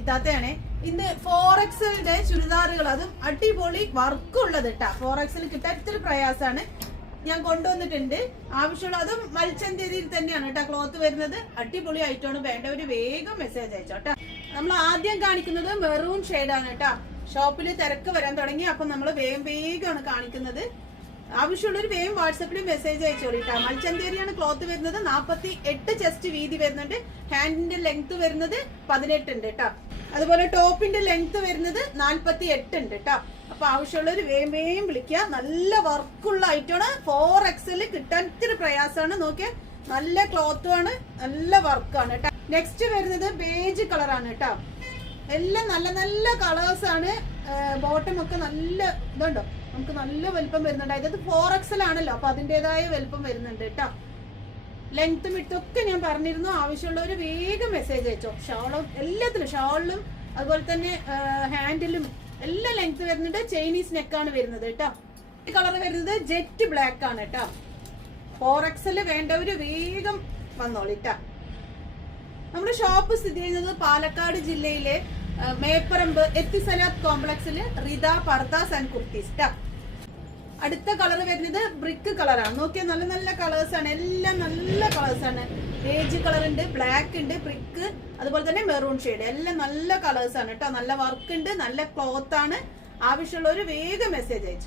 ഇത്താത്തയാണ്. ഇന്ന് 4XL ചുരിദാറുകൾ, അതും അടിപൊളി വർക്കുള്ളത് കേട്ടാ. 4XL കിട്ടാൻ ഇത്തിരി പ്രയാസമാണ്. ഞാൻ കൊണ്ടുവന്നിട്ടുണ്ട്. ആവശ്യമുള്ള അതും മൽച്ചന്തേരിയിൽ തന്നെയാണ് കേട്ടോ ക്ലോത്ത് വരുന്നത്. അടിപൊളി ആയിട്ടാണ്. വേണ്ടവര് വേഗം മെസ്സേജ് അയച്ചോട്ടാ. നമ്മൾ ആദ്യം കാണിക്കുന്നത് മെറൂൺ ഷെയ്ഡാണ് കേട്ടാ. ഷോപ്പിൽ തിരക്ക് വരാൻ തുടങ്ങി. അപ്പൊ നമ്മൾ വേഗമാണ് കാണിക്കുന്നത്. ആവശ്യമുള്ളൊരു വേഗം വാട്സപ്പിൽ മെസ്സേജ് അയച്ചോളിട്ടാ. മൽച്ചന്തേരിയാണ് ക്ലോത്ത് വരുന്നത്. 48 ചെസ്റ്റ് വീതി വരുന്നുണ്ട്. ഹാൻഡിന്റെ ലെങ്ത് വരുന്നത് 18 ഉണ്ട് കേട്ടോ. അതുപോലെ ടോപ്പിന്റെ ലെങ്ത് വരുന്നത് 48 ഉണ്ട് കേട്ടോ. അപ്പൊ ആവശ്യമുള്ളൊരു വേഗം വിളിക്കുക. നല്ല വർക്കുള്ള ഐറ്റമാണ്. 4XL കിട്ടാൻ ഇത്തിരി പ്രയാസമാണ്. നോക്കിയാൽ നല്ല ക്ലോത്തും ആണ്, നല്ല വർക്കാണ് കേട്ടോ. നെക്സ്റ്റ് വരുന്നത് ബേജ് കളറാണ് കേട്ടോ. എല്ലാം നല്ല നല്ല കളേഴ്സ് ആണ്. ബോട്ടം ഒക്കെ നല്ല ഇതുണ്ടോ, നമുക്ക് നല്ല വലുപ്പം വരുന്നുണ്ട്. അതായത് 4XL ആണല്ലോ, അപ്പൊ അതിൻ്റെതായ വലുപ്പം വരുന്നുണ്ട് കേട്ടോ. ലെങ്ത്തും വിട്ടും ഞാൻ പറഞ്ഞിരുന്നു. ആവശ്യമുള്ളവര് വേഗം മെസ്സേജ് അയച്ചോ. ഷാളും എല്ലാത്തിലും, ഷാളിലും അതുപോലെ തന്നെ ഹാൻഡിലും എല്ലാം ലെങ്ത് വരുന്നുണ്ട്. ചൈനീസ് നെക്കാണ് വരുന്നത് കേട്ടോ. ഈ കളർ വരുന്നത് ജെറ്റ് ബ്ലാക്ക് ആണ് കേട്ടോ. 4XL വേണ്ടവര് വേഗം വന്നോളിട്ടാ. നമ്മുടെ ഷോപ്പ് സ്ഥിതി ചെയ്യുന്നത് പാലക്കാട് ജില്ലയിലെ മേപ്പറമ്പ് എത്തിസലാത്ത് കോംപ്ലക്സിൽ റിത പർദാസ് ആൻഡ് കുർത്തീസ് ട്ടാ. അടുത്ത കളർ വരുന്നത് ബ്രിക്ക് കളറാണ്. നോക്കിയാൽ നല്ല നല്ല കളേഴ്സ് ആണ്. എല്ലാം നല്ല കളേഴ്സ് ആണ്. ബേജ് കളർ ഉണ്ട്, ബ്ലാക്ക് ഉണ്ട്, ബ്രിക്ക്, അതുപോലെ തന്നെ മെറൂൺ ഷെയ്ഡ്. എല്ലാം നല്ല കളേഴ്സ് ആണ് കേട്ടോ. നല്ല വർക്ക് ഉണ്ട്, നല്ല ക്ലോത്ത് ആണ്. ആവശ്യമുള്ളവര് വേഗം മെസ്സേജ് അയച്ചു.